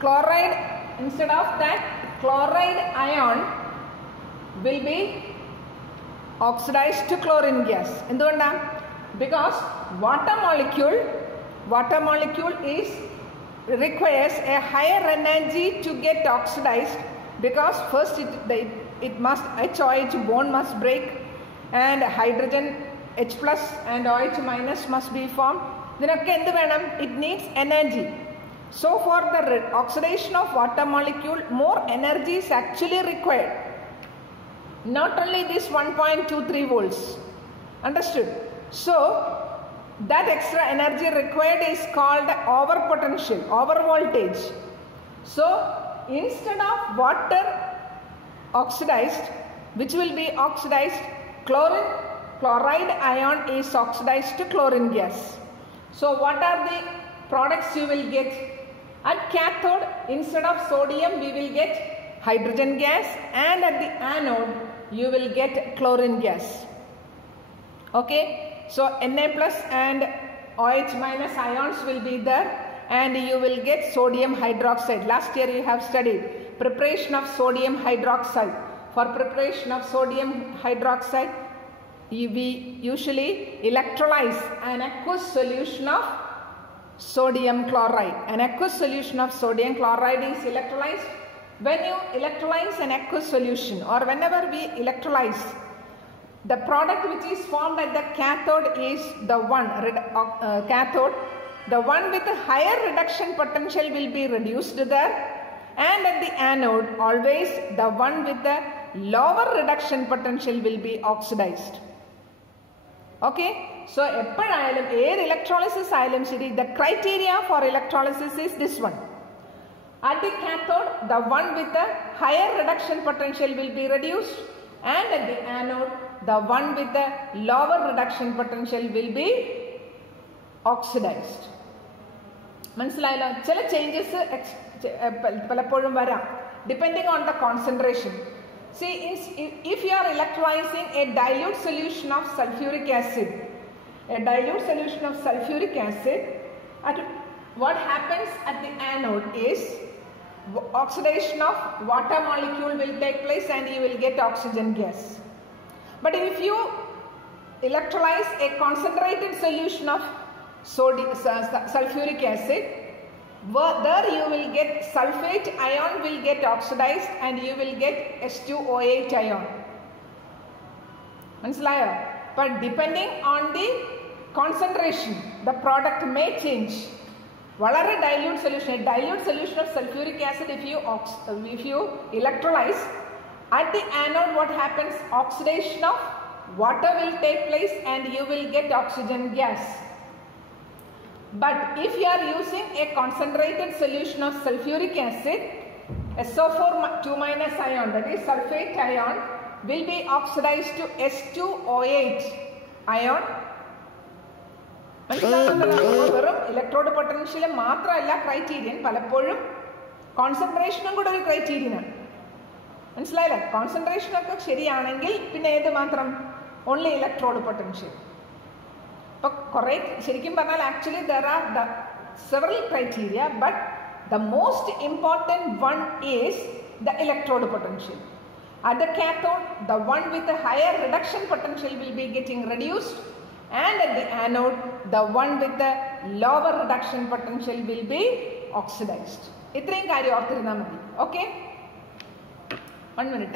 chloride, instead of that, chloride ion will be oxidized to chlorine gas. Because water molecule requires a higher energy to get oxidized, because first it must HOH bond must break and hydrogen H plus and OH minus must be formed. It needs energy. So for the oxidation of water molecule, more energy is actually required. Not only this 1.23 volts. Understood? So that extra energy required is called over potential, over voltage. So instead of water oxidized, which will be oxidized, chloride ion is oxidized to chlorine gas. So what are the products you will get? At cathode, instead of sodium we will get hydrogen gas, and at the anode you will get chlorine gas. Okay, so Na plus and OH minus ions will be there, and you will get sodium hydroxide. Last year you have studied preparation of sodium hydroxide. For preparation of sodium hydroxide, we usually electrolyze an aqueous solution of sodium chloride. An aqueous solution of sodium chloride is electrolyzed. When you electrolyze an aqueous solution, or whenever we electrolyze, the product which is formed at the cathode is the one with the higher reduction potential will be reduced there, and at the anode always the one with the lower reduction potential will be oxidized. Okay, so electrolysis the criteria for electrolysis is this one. At the cathode, the one with the higher reduction potential will be reduced, and at the anode, the one with the lower reduction potential will be oxidized. മനസ്സിലായല്ലോ? ചില changes പലപ്പോഴും വരാം depending on the concentration. See, if you are electrolyzing a dilute solution of sulfuric acid, what happens at the anode is oxidation of water molecule will take place and you will get oxygen gas. But if you electrolyze a concentrated solution of sulfuric acid, there you will get sulfate ion will get oxidized and you will get H2O8 ion. But depending on the concentration, the product may change. Dilute solution of sulfuric acid, if you electrolyze, at the anode what happens? Oxidation of water will take place and you will get oxygen gas. But if you are using a concentrated solution of sulfuric acid, SO4 2 minus ion, that is sulfate ion, will be oxidized to H2O8 ion. Electrode potential മാത്രമല്ല criterion, പലപ്പോഴും concentration കൂടെ ഒരു criterion ആണ്. മനസ്സിലായില്ലേ? Concentration ഒക്കെ ശരിയാണെങ്കിൽ പിന്നെ ഏത് മാത്രം? Only electrode potential. അപ്പോൾ കുറേ ശരിക്കും പറഞ്ഞാൽ actually there are several criteria, but the most important one is the electrode potential. At the cathode, the one with the higher reduction potential will be getting reduced, and at the anode, the one with the lower reduction potential will be oxidized. ഇത്രയും കാര്യം ഓർത്തിരുന്നാൽ മതി. Okay? 1 minute.